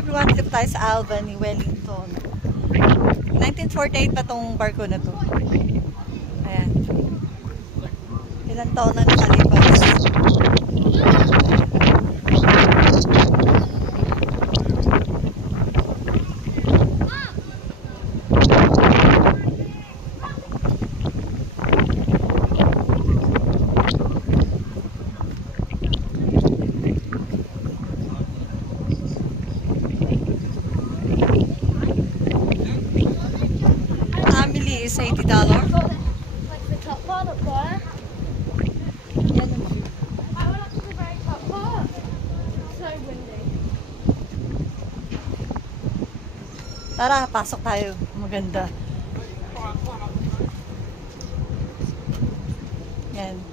everyone, dito tayo sa Albany, Wellington. 1948 pa tong barko na to. Ayan. Ilang taon na nakalipas. Family is $80. Like the top part up there. Yan ang view. I went up to the very top part. It's so windy. Tara, pasok tayo. Maganda. Yan.